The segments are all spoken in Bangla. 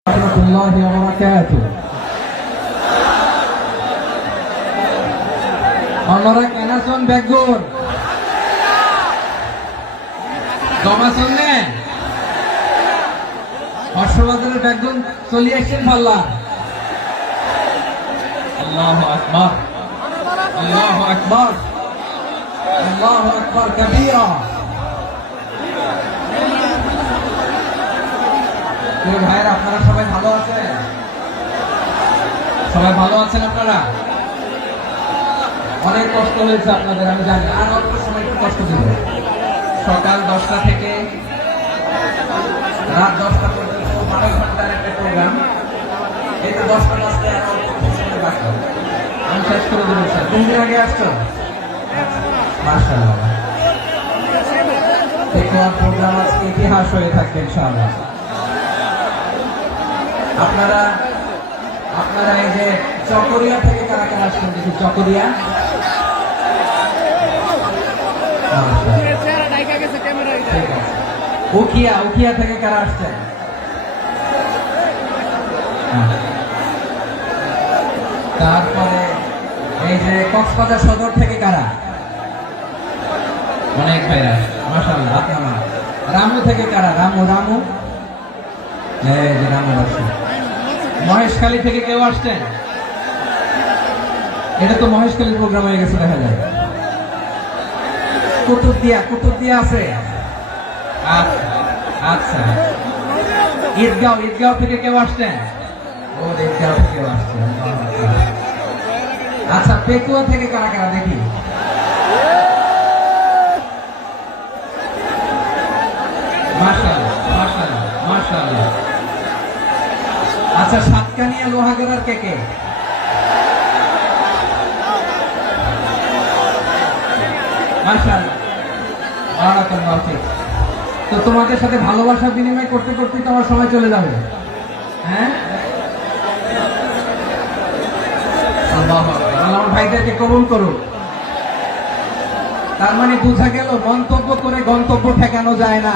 ورحمة الله وبركاته আপনারা কেন আছেন বেগুন জমা শুনলে হর্ষবাজারের বেগুন চলিয়ে এসেছেন পাল্লা আল্লাহ আকবর আল্লাহ আকবর আল্লাহ আকবর কবিরা প্রিয় ভাইয়েরা, আপনারা সবাই ভালো আছেন? সবাই ভালো আছেন আপনারা? অনেক কষ্ট হয়েছে আপনাদের, আমি জানি। আর অল্প সময় একটু কষ্ট দিব। সকাল দশটা থেকে রাত দশটা পর্যন্ত বারো ঘণ্টার একটা প্রোগ্রাম তো দশটা বাজতে আর অল্প সময় বাকি। আমি শেষ করে দেবো, স্যার। কোন দিন আগে আসছো? মার্শাল্লাহ প্রোগ্রাম আজকে ইতিহাস হয়ে থাকবে, ইনশাআল্লাহ। আপনারা আপনারা এই যে চকরিয়া থেকে কারা কারা আসছেন? দেখি চকরিয়া। উখিয়া উখিয়া থেকে কারা আসছেন। তারপরে এই যে কক্সবাজার সদর থেকে কারা? অনেক ভাইরা মাসাল্লাহ রামু থেকে কারা? রামু রামু? এই যে রামু আসছে। মহেশখালী থেকে কেউ আসছেন? এটা তো মহেশখালীর প্রোগ্রাম হয়ে গেছে, দেখা যায়। কুতুবদিয়া কুতুবদিয়া আছে? আচ্ছা আচ্ছা। ঈদগাঁও ঈদগাঁও থেকে কেউ আসছেন। আচ্ছা পেকুয়া থেকে কারা কারা, দেখি। মাশাআল্লাহ মাশাআল্লাহ মাশাআল্লাহ আচ্ছা সাতকানিয়া লোহাগড়ার কে কে। তো তোমাদের সাথে ভালোবাসা বিনিময় করতে করতে তো আমার সময় চলে যাবে। হ্যাঁ? ভাইদেরকে কবুল করুন তার মানে বোঝা গেল, মন্তব্য করে গন্তব্য ঠেকানো যায় না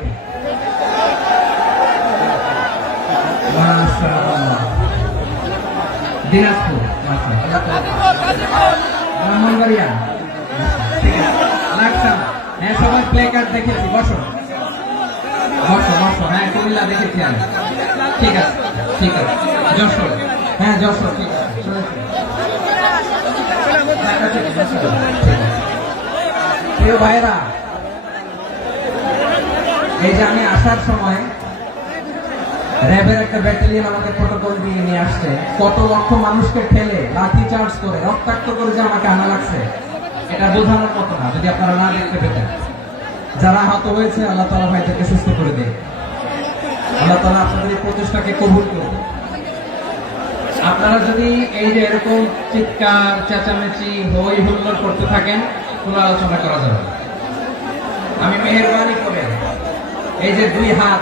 দিনাজপুর। মাশাআল্লাহ ব্রাহ্মণবাড়িয়া। আছে লাকসাম হ্যাঁ সবাই প্লে কার্ড দেখেছি বসো। বসো বসো। হ্যাঁ কুমিল্লা দেখেছি আমি। ঠিক আছে ঠিক আছে। যশোর। হ্যাঁ যশোর, ঠিক আছে। প্রিয় ভাইরা এই যে আমি আসার সময় র্যাবের একটা ব্যাটালিয়ন আমাকে প্রোটোকল দিয়ে নিয়ে আসছে। কত লক্ষ মানুষকে ঠেলে, লাঠি চার্জ করে, রক্তাক্ত করে যে আমাকে আনা লাগছে। এটা বোঝানোর মতো না, যদি আপনারা না দেখতে পেতেন। যারা আহত হয়েছে, আল্লাহ তালা ভাইদেরকে সুস্থ করে দেয় আল্লাহ তালা আপনাদের এই প্রচেষ্টাকে কবুল করুন আপনারা যদি এই যে এরকম চিৎকার, চেঁচামেচি, হই হুল্লোড় করতে থাকেন, কোনো আলোচনা করা যাবে আমি মেহরবানি করে এই যে দুই হাত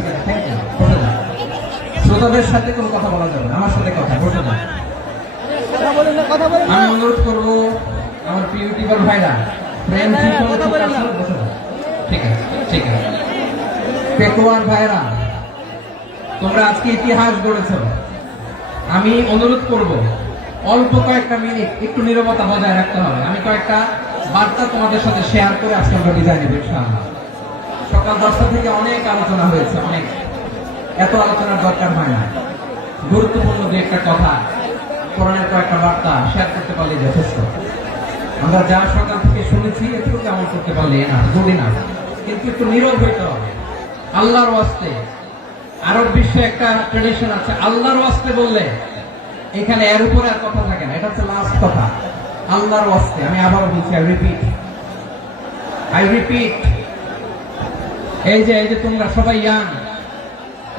শ্রোতাদের সাথে কোনো কথা বলা যাবে না আমার সাথে কথা বসে আমি অনুরোধ করব আমার প্রিয় ইউটিউবার ভাইরা বসে যান ঠিক আছে ঠিক আছে। পেকুয়ার ভাইরা তোমরা আজকে ইতিহাস গড়েছ। আমি অনুরোধ করব অল্প কয়েকটা মিনিট একটু নীরবতা বজায় রাখতে হবে। আমি কয়েকটা বার্তা তোমাদের সাথে শেয়ার করে আজকে আমরা বিদায় নেব ইনশাআল্লাহ। সকাল দশটা থেকে অনেক আলোচনা হয়েছে অনেক। এত আলোচনার দরকার হয় না। গুরুত্বপূর্ণ দু একটা কথা, কোরআনের কয়েকটা বার্তা শেয়ার করতে পারলে যথেষ্ট। আমরা যা সকাল থেকে শুনেছি একটু কেমন করতে পারলে না জুড়ি না। কিন্তু একটু নীরব হইতে হবে। আল্লাহর ওয়াস্তে, আরব বিশ্বে একটা ট্রেডিশন আছে, আল্লাহর ওয়াস্তে বললে, এখানে এর উপরে আর কথা থাকে না, এটা হচ্ছে লাস্ট কথা। আল্লাহর ওয়াস্তে, আমি আবার বলছি আই রিপিট আই রিপিট এই যে এই যে তোমরা সবাই young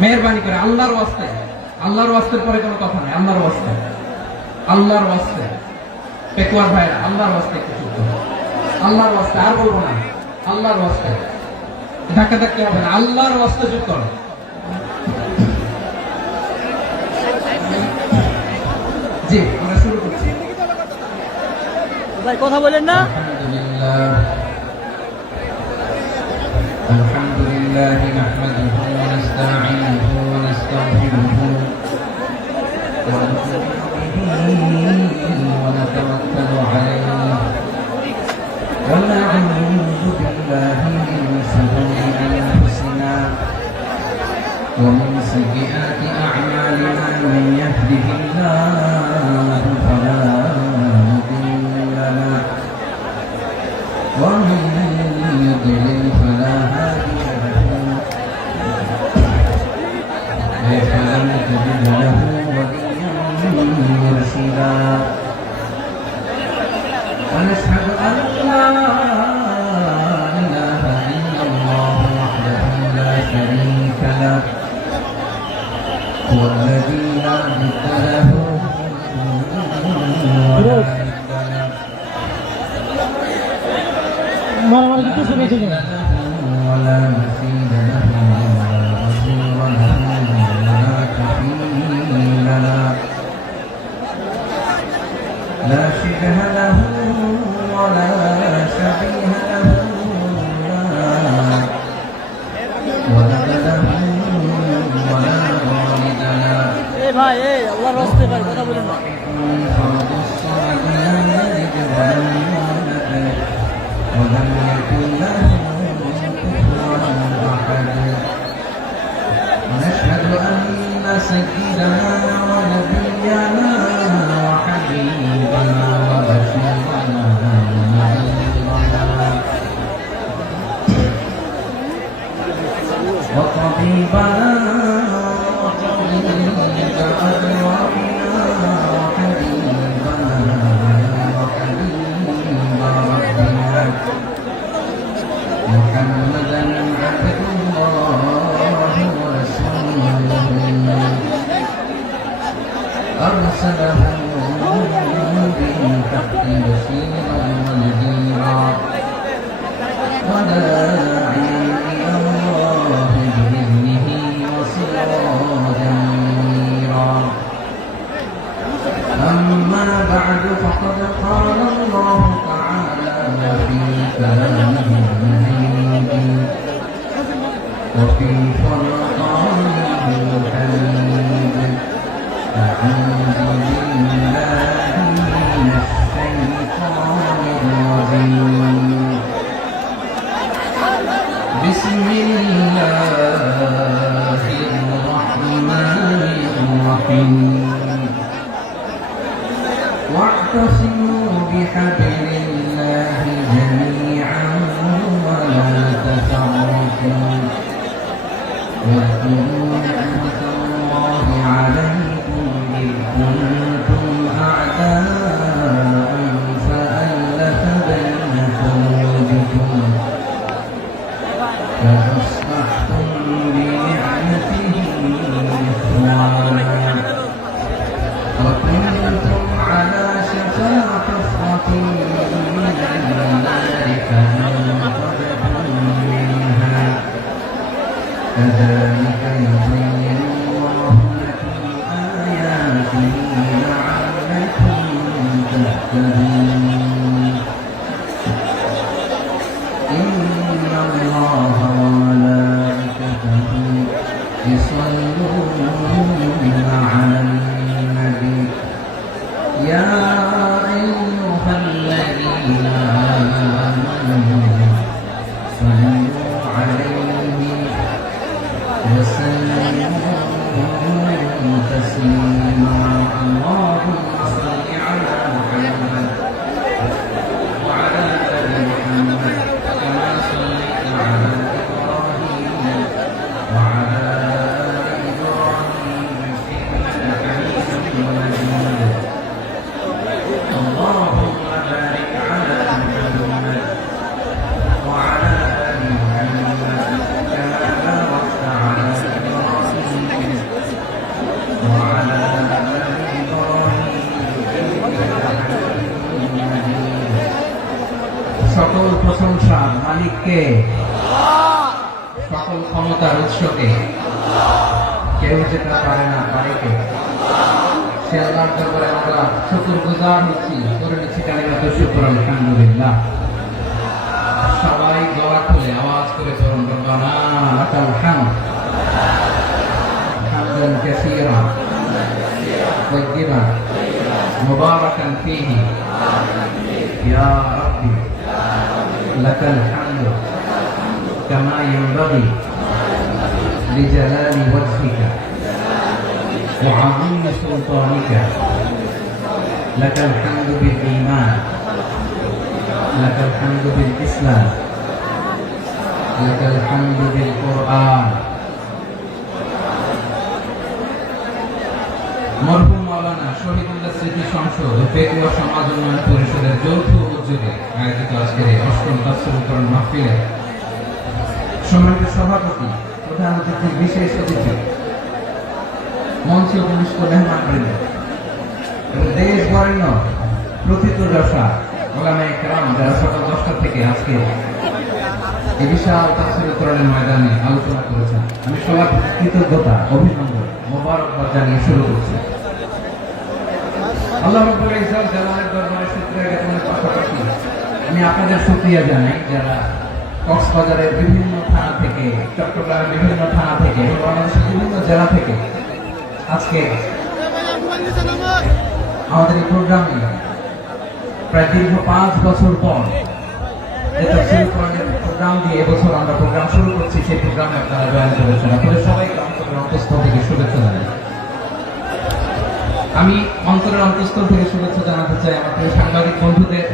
মেহরবানি করে আল্লাহর ওয়াস্তে আল্লাহর ওয়াস্তের পরে কোনো কথা নেই আল্লাহর ওয়াস্তে আল্লাহর ওয়াস্তে পেকুয়ার ভাইরা আল্লাহর ওয়াস্তে একটু চুপ করো। আল্লাহর ওয়াস্তে আর বলবো না আল্লাহর ওয়াস্তে ধাক্কা ধাক্কি হবে না আল্লাহর ওয়াস্তে চুপ করো জি আমরা শুরু করছি ভাই কথা বলেন না الحمد لله الحمد لله نحمده ونستعينه ونعوذ بالله من شرور انفسنا ومن سيئات ونشهد أن لا إله إلا الله وحده لا شريك له. هو الذي لا ضد له ولا ند له. أرسله بالحق الله بإذنه وسراجا منيرا أما بعد فقد قال الله تعالى في كلامه المجيد وفي 네. কেউ যেটা পারে না পারে কে সে আল্লাহর দরবারে আমরা শুকুর গুজার হচ্ছি করে নিচ্ছি কালিমাত শুকুর আলহামদুলিল্লাহ সবাই গলা খুলে আওয়াজ করে চরণ রব্বানা লাকাল হামদ হামদান কাসীরা طيبا مباركا فيه يا ربي لك الحمد كما ينبغي لجلال وجهك وعظيم سلطانك لك الحمد بالإيمان لك الحمد بالإسلام لك الحمد بالقرآن মরহুম মাওলানা শহীদুল্লাহ স্মৃতি সংসদ ও পেকুয়া সমাজ উন্নয়ন পরিষদের যৌথ উদ্যোগে আয়োজিত আজকের এই অষ্টম তাৎসর্যকরণ মাহফিলে সম্মানিত সভাপতি প্রধান অতিথি বিশেষ অতিথি, মঞ্চে উপবিষ্ট মেহমান বৃন্দ এবং দেশ বরেণ্য প্রথিত দশা ওলামে কেরাম যারা সকাল দশটা থেকে আজকে এই বিশাল তাৎসর্যকরণের ময়দানে আলোচনা করেছেন, আমি সবার কৃতজ্ঞতা, অভিনন্দন, মোবারকবাদ জানিয়ে শুরু করছি। আল্লাহ রব্বুল ইজ্জত জালালের দরবারে শুকরিয়া জ্ঞাপনের পাশাপাশি আমি আপনাদের শুকরিয়া জানাই, যারা কক্সবাজারের বিভিন্ন থেকে চট্টগ্রামের বিভিন্ন থানা থেকে বাংলাদেশের বিভিন্ন জেলা থেকে আজকে আমাদের এই প্রোগ্রামে প্রায় দীর্ঘ পাঁচ বছর পর প্রোগ্রাম দিয়ে এবছর আমরা প্রোগ্রাম শুরু করছি সেই প্রোগ্রামে আপনারা জয়েন করেছেন আপনাদের সবাইকে অন্তরের অন্তঃস্থল থেকে শুভেচ্ছা জানাই আমি অন্তরের অন্তঃস্থল থেকে শুভেচ্ছা জানাতে চাই আমার প্রিয় সাংবাদিক বন্ধুদের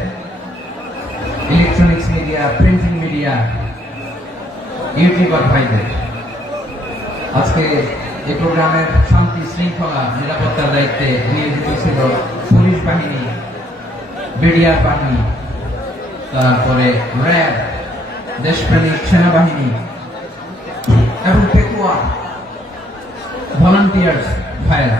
electronics media printing media YouTuber ভাইদের আজকে এই প্রোগ্রামের শান্তি, শৃঙ্খলা, নিরাপত্তার দায়িত্বে নিয়োজিত ছিল পুলিশ বাহিনী বিডিআর বাহিনী, তারপরে র্যাব, দেশপ্রেমিক সেনাবাহিনী এবং পেকুয়া ভলান্টিয়ার্স ভাইরা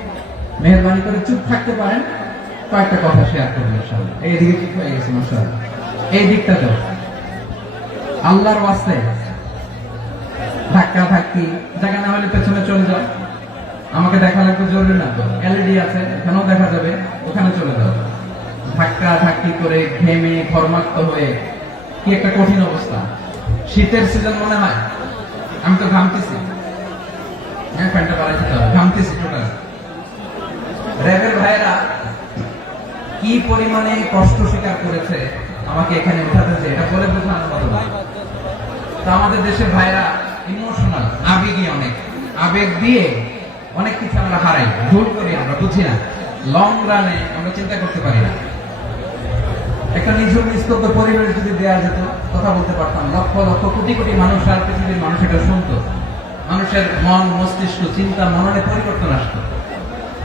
মেহরবানি করে চুপ থাকতে পারেন, কয়েকটা কথা শেয়ার করবেন ইনশাআল্লাহ। এইদিকে ঠিক হয়ে গেছে, মাশাআল্লাহ। এই দিকটা তো। আল্লাহর ওয়াস্তে। ধাক্কা ধাক্কি, জায়গা না হলে পেছনে চলে যাও। আমাকে দেখা লাগবে জরুরি না তো। এলইডি আছে, এখানেও দেখা যাবে, ওখানে চলে যাও। ধাক্কা ধাক্কি করে ঘেমে ঘর্মাক্ত হয়ে, কি একটা কঠিন অবস্থা। শীতের সিজন মনে হয়। আমি তো ঘামতেছি। হ্যাঁ প্যান্টটা বাড়াইতে হবে। ঘামতেছি টোটাল র্যাবের ভাইরা কি পরিমাণে কষ্ট স্বীকার করেছে আমাকে এখানে উঠাতে যে, এটা বলে বোঝানোর মতো। তো আমাদের দেশের ভাইরা ইমোশনাল আবেগী অনেক। আবেগ দিয়ে অনেক কিছু আমরা হারাই, ভুল করি আমরা, বুঝি না। লং রানে আমরা চিন্তা করতে পারি না। একটা নিঝুম, নিস্তব্ধ পরিবেশ যদি দেওয়া যেত, কথা বলতে পারতাম, লক্ষ লক্ষ কোটি কোটি মানুষ আর পৃথিবীর মানুষ এটা শুনতো। মানুষের মন, মস্তিষ্ক, চিন্তা, মননে পরিবর্তন আসতো।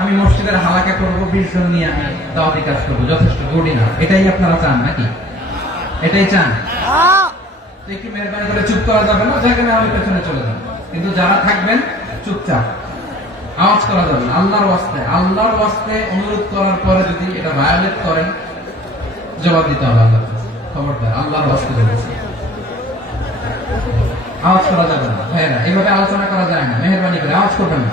আমি মসজিদের হালাকা করব বিশ জন নিয়ে আমি দাওয়াতি কাজ করব যথেষ্ট গুডি না। এটাই আপনারা চান নাকি? এটাই চান? একটু মেহরবানি করে চুপ করা যাবে না যেখানে আমি পেছনে চলে যাব। কিন্তু যারা থাকবেন চুপচাপ। আওয়াজ করা যাবে না আল্লাহর ওয়াস্তে আল্লাহর ওয়াস্তে অনুরোধ করার পরে যদি এটা ভায়োলেট করেন জবাব দিতে হবে আল্লাহ খবরদার আল্লাহর ওয়াস্তে বলেছি। আওয়াজ করা যাবে না ভাইয়েরা এভাবে আলোচনা করা যায় না মেহরবানি করে আওয়াজ করবেন না।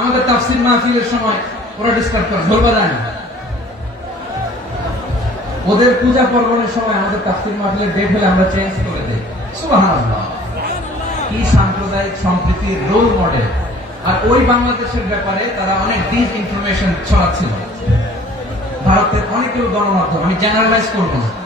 আমাদের তাফসির মাহফিলের সময় ওরা ডিস্টার্ব করে, ধরবা না। ওদের পূজা পর্বণের সময় আমাদের তাফসির মাহফিলের ডেট হলে আমরা চেঞ্জ করে দেই। সুবহানাল্লাহ। কি সাম্প্রদায়িক সম্প্রীতির রোল মডেল আর ওই বাংলাদেশের ব্যাপারে তারা অনেক ডিস ইনফরমেশন ছড়াচ্ছিল। ভারতের অনেকগুলো গণমাধ্যম, আমি জেনারেলাইজ করব না।